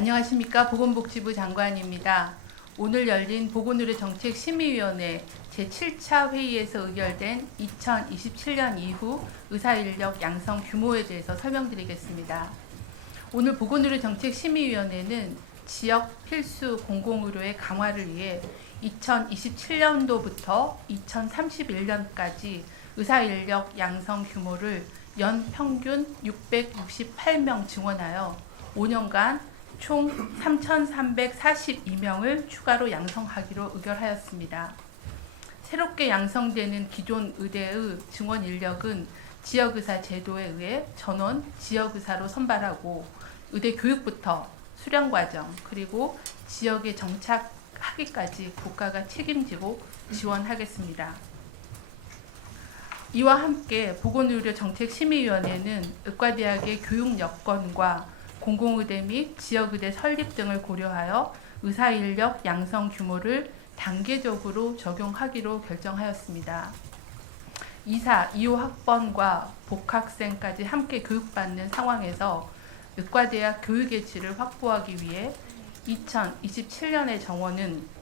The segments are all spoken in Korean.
안녕하십니까. 보건복지부 장관입니다. 오늘 열린 보건의료정책심의위원회 제7차 회의에서 의결된 2027년 이후 의사인력 양성 규모에 대해서 설명드리겠습니다. 오늘 보건의료정책심의위원회는 지역 필수 공공의료의 강화를 위해 2027년도부터 2031년까지 의사인력 양성 규모를 연 평균 668명 증원하여 5년간 총 3,342명을 추가로 양성하기로 의결하였습니다. 새롭게 양성되는 기존 의대의 증원 인력은 지역의사 제도에 의해 전원 지역의사로 선발하고 의대 교육부터 수련과정 그리고 지역에 정착하기까지 국가가 책임지고 지원하겠습니다. 이와 함께 보건의료정책심의위원회는 의과대학의 교육 여건과 공공의대 및 지역의대 설립 등을 고려하여 의사인력 양성 규모를 단계적으로 적용하기로 결정하였습니다. 2사, 2호 학번과 복학생까지 함께 교육받는 상황에서 의과대학 교육의 질을 확보하기 위해 2027년의 정원은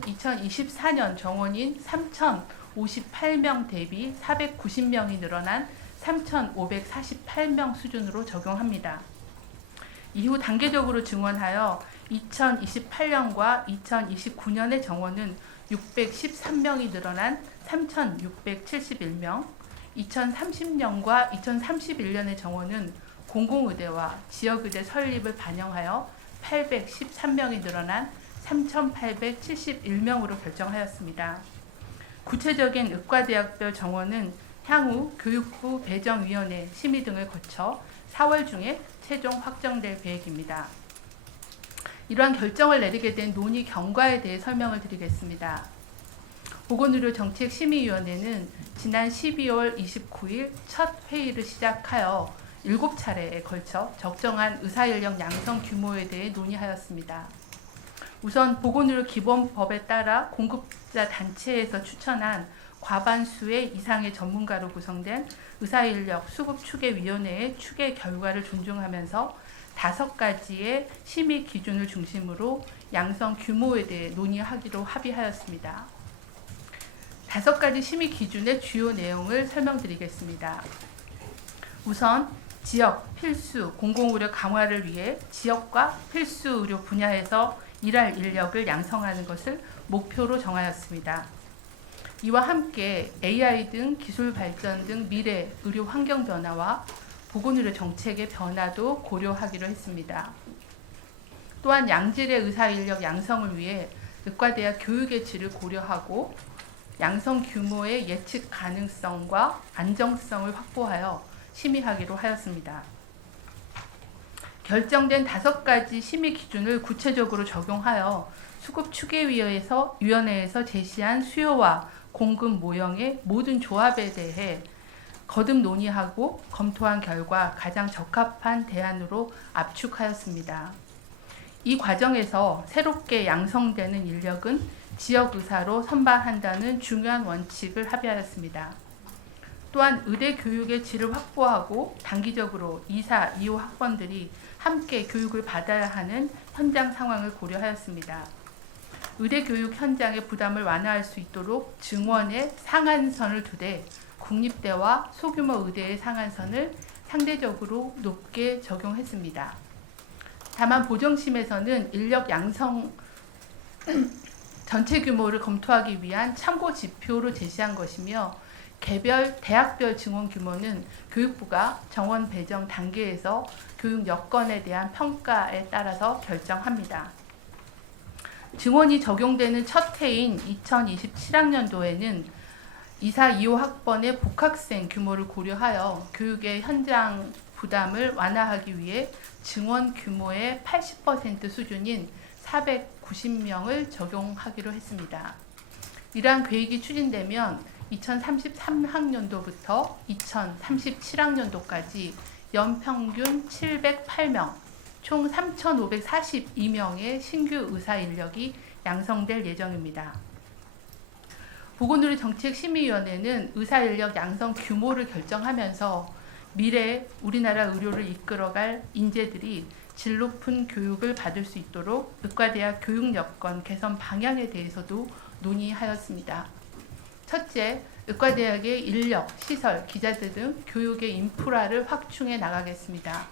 2024년 정원인 3,058명 대비 490명이 늘어난 3,548명 수준으로 적용합니다. 이후 단계적으로 증원하여 2028년과 2029년의 정원은 613명이 늘어난 3,671명, 2030년과 2031년의 정원은 공공의대와 지역의대 설립을 반영하여 813명이 늘어난 3,871명으로 결정하였습니다. 구체적인 의과대학별 정원은 향후 교육부 배정위원회 심의 등을 거쳐 4월 중에 최종 확정될 계획입니다. 이러한 결정을 내리게 된 논의 경과에 대해 설명을 드리겠습니다. 보건의료정책심의위원회는 지난 12월 29일 첫 회의를 시작하여 7차례에 걸쳐 적정한 의사인력 양성 규모에 대해 논의하였습니다. 우선 보건의료기본법에 따라 공급자 단체에서 추천한 과반수의 이상의 전문가로 구성된 의사인력 수급추계위원회의 추계 결과를 존중하면서 5가지의 심의 기준을 중심으로 양성 규모에 대해 논의하기로 합의하였습니다. 5가지 심의 기준의 주요 내용을 설명드리겠습니다. 우선 지역 필수 공공의료 강화를 위해 지역과 필수 의료 분야에서 일할 인력을 양성하는 것을 목표로 정하였습니다. 이와 함께 AI 등 기술 발전 등 미래 의료 환경 변화와 보건의료 정책의 변화도 고려하기로 했습니다. 또한 양질의 의사인력 양성을 위해 의과대학 교육의 질을 고려하고 양성 규모의 예측 가능성과 안정성을 확보하여 심의하기로 하였습니다. 결정된 5가지 심의 기준을 구체적으로 적용하여 수급추계위원회에서 제시한 수요와 공급 모형의 모든 조합에 대해 거듭 논의하고 검토한 결과 가장 적합한 대안으로 압축하였습니다. 이 과정에서 새롭게 양성되는 인력은 지역의사로 선발한다는 중요한 원칙을 합의하였습니다. 또한 의대 교육의 질을 확보하고 단기적으로 2사, 2호 학번들이 함께 교육을 받아야 하는 현장 상황을 고려하였습니다. 의대 교육 현장의 부담을 완화할 수 있도록 증원의 상한선을 두되 국립대와 소규모 의대의 상한선을 상대적으로 높게 적용했습니다. 다만 보정심에서는 인력 양성 전체 규모를 검토하기 위한 참고 지표로 제시한 것이며 개별 대학별 증원 규모는 교육부가 정원 배정 단계에서 교육 여건에 대한 평가에 따라서 결정합니다. 증원이 적용되는 첫 해인 2027학년도에는 2사, 2호 학번의 복학생 규모를 고려하여 교육의 현장 부담을 완화하기 위해 증원 규모의 80% 수준인 490명을 적용하기로 했습니다. 이러한 계획이 추진되면 2033학년도부터 2037학년도까지 연평균 708명, 총 3,542명의 신규 의사 인력이 양성될 예정입니다. 보건의료정책심의위원회는 의사인력 양성 규모를 결정하면서 미래에 우리나라 의료를 이끌어갈 인재들이 질 높은 교육을 받을 수 있도록 의과대학 교육 여건 개선 방향에 대해서도 논의하였습니다. 첫째, 의과대학의 인력, 시설, 기자들 등 교육의 인프라를 확충해 나가겠습니다.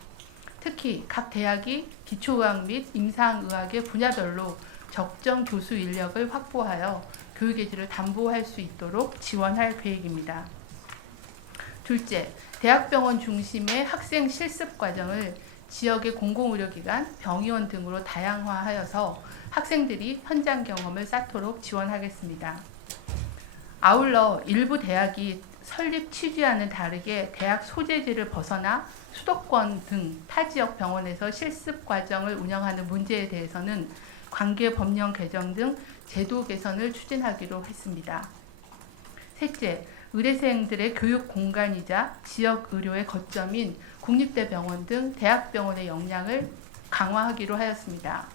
특히 각 대학이 기초의학 및 임상의학의 분야별로 적정 교수 인력을 확보하여 교육의 질을 담보할 수 있도록 지원할 계획입니다. 둘째, 대학병원 중심의 학생 실습 과정을 지역의 공공의료기관, 병의원 등으로 다양화하여서 학생들이 현장 경험을 쌓도록 지원하겠습니다. 아울러 일부 대학이 설립 취지와는 다르게 대학 소재지를 벗어나 수도권 등 타 지역 병원에서 실습 과정을 운영하는 문제에 대해서는 관계 법령 개정 등 제도 개선을 추진하기로 했습니다. 셋째, 의대생들의 교육 공간이자 지역 의료의 거점인 국립대병원 등 대학병원의 역량을 강화하기로 하였습니다.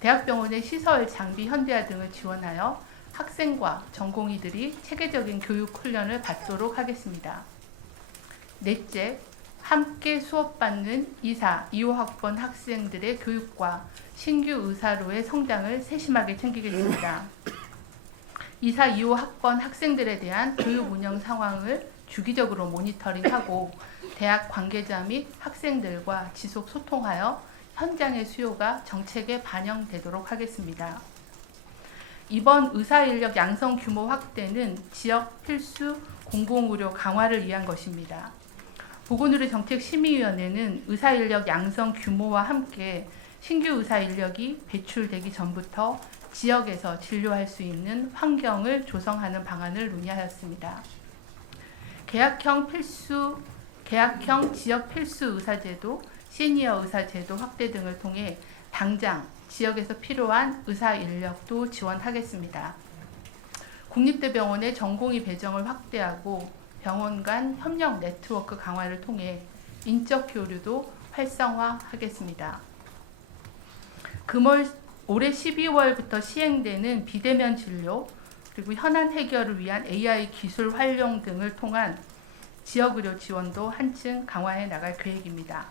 대학병원의 시설, 장비 현대화 등을 지원하여 학생과 전공의들이 체계적인 교육 훈련을 받도록 하겠습니다. 넷째, 함께 수업받는 2사, 2호학번 학생들의 교육과 신규 의사로의 성장을 세심하게 챙기겠습니다. 2사, 2호 학번 학생들에 대한 교육 운영 상황을 주기적으로 모니터링하고 대학 관계자 및 학생들과 지속 소통하여 현장의 수요가 정책에 반영되도록 하겠습니다. 이번 의사인력 양성 규모 확대는 지역 필수 공공의료 강화를 위한 것입니다. 보건의료정책심의위원회는 의사인력 양성 규모와 함께 신규 의사인력이 배출되기 전부터 지역에서 진료할 수 있는 환경을 조성하는 방안을 논의하였습니다. 계약형 지역 필수 의사제도, 시니어 의사제도 확대 등을 통해 당장 지역에서 필요한 의사 인력도 지원하겠습니다. 국립대병원의 전공의 배정을 확대하고 병원 간 협력 네트워크 강화를 통해 인적 교류도 활성화하겠습니다. 올해 12월부터 시행되는 비대면 진료 그리고 현안 해결을 위한 AI 기술 활용 등을 통한 지역의료 지원도 한층 강화해 나갈 계획입니다.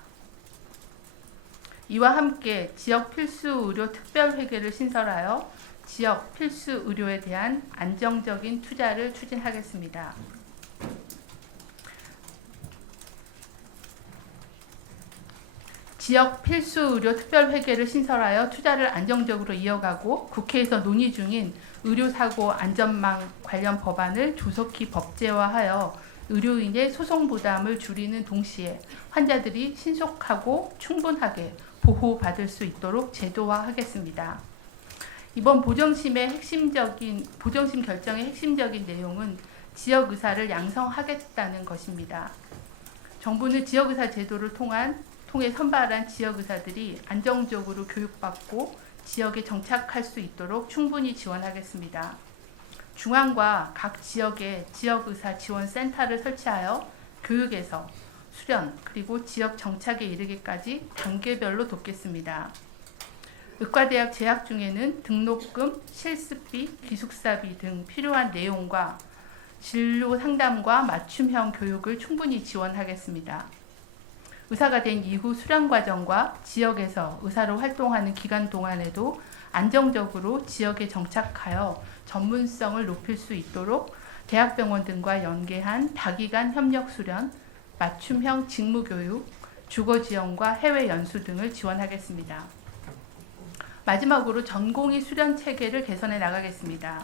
이와 함께 지역 필수 의료 특별회계를 신설하여 지역 필수 의료에 대한 안정적인 투자를 추진하겠습니다. 지역 필수 의료 특별회계를 신설하여 투자를 안정적으로 이어가고 국회에서 논의 중인 의료사고 안전망 관련 법안을 조속히 법제화하여 의료인의 소송 부담을 줄이는 동시에 환자들이 신속하고 충분하게 보호받을 수 있도록 제도화하겠습니다. 이번 보정심 결정의 핵심적인 내용은 지역의사를 양성하겠다는 것입니다. 정부는 지역의사 제도를 통해 선발한 지역의사들이 안정적으로 교육받고 지역에 정착할 수 있도록 충분히 지원하겠습니다. 중앙과 각 지역에 지역의사 지원센터를 설치하여 교육에서 수련 그리고 지역 정착에 이르기까지 단계별로 돕겠습니다. 의과대학 재학 중에는 등록금, 실습비, 기숙사비 등 필요한 내용과 진료 상담과 맞춤형 교육을 충분히 지원하겠습니다. 의사가 된 이후 수련 과정과 지역에서 의사로 활동하는 기간 동안에도 안정적으로 지역에 정착하여 전문성을 높일 수 있도록 대학병원 등과 연계한 다기간 협력 수련, 맞춤형 직무교육, 주거 지원과 해외 연수 등을 지원하겠습니다. 마지막으로 전공의 수련 체계를 개선해 나가겠습니다.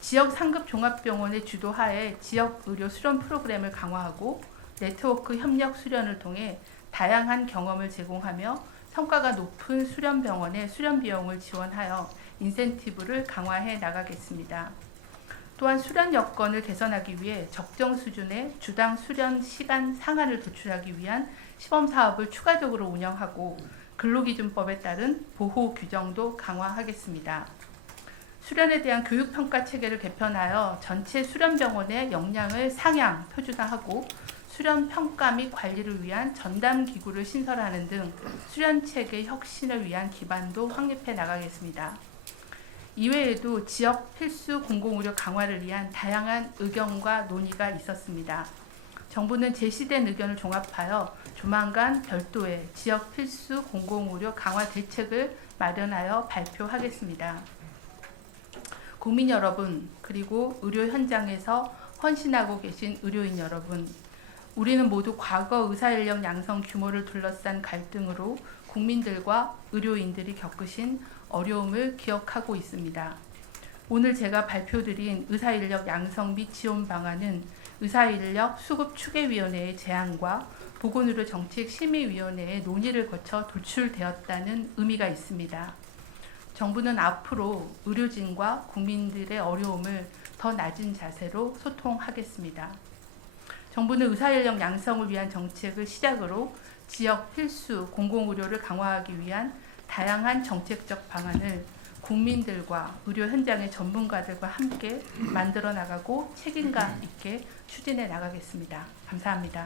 지역 상급 종합병원의 주도하에 지역 의료 수련 프로그램을 강화하고 네트워크 협력 수련을 통해 다양한 경험을 제공하며 성과가 높은 수련병원의 수련 비용을 지원하여 인센티브를 강화해 나가겠습니다. 또한 수련 여건을 개선하기 위해 적정 수준의 주당 수련 시간 상한을 도출하기 위한 시범사업을 추가적으로 운영하고 근로기준법에 따른 보호 규정도 강화하겠습니다. 수련에 대한 교육평가 체계를 개편하여 전체 수련병원의 역량을 상향 표준화하고 수련 평가 및 관리를 위한 전담 기구를 신설하는 등 수련 체계 혁신을 위한 기반도 확립해 나가겠습니다. 이외에도 지역 필수 공공의료 강화를 위한 다양한 의견과 논의가 있었습니다. 정부는 제시된 의견을 종합하여 조만간 별도의 지역 필수 공공의료 강화 대책을 마련하여 발표하겠습니다. 국민 여러분, 그리고 의료 현장에서 헌신하고 계신 의료인 여러분, 우리는 모두 과거 의사인력 양성 규모를 둘러싼 갈등으로 국민들과 의료인들이 겪으신 어려움을 기억하고 있습니다. 오늘 제가 발표드린 의사인력 양성 및 지원 방안은 의사인력 수급추계위원회의 제안과 보건의료정책심의위원회의 논의를 거쳐 도출되었다는 의미가 있습니다. 정부는 앞으로 의료진과 국민들의 어려움을 더 낮은 자세로 소통하겠습니다. 정부는 의사인력 양성을 위한 정책을 시작으로 지역 필수 공공의료를 강화하기 위한 다양한 정책적 방안을 국민들과 의료 현장의 전문가들과 함께 만들어 나가고 책임감 있게 추진해 나가겠습니다. 감사합니다.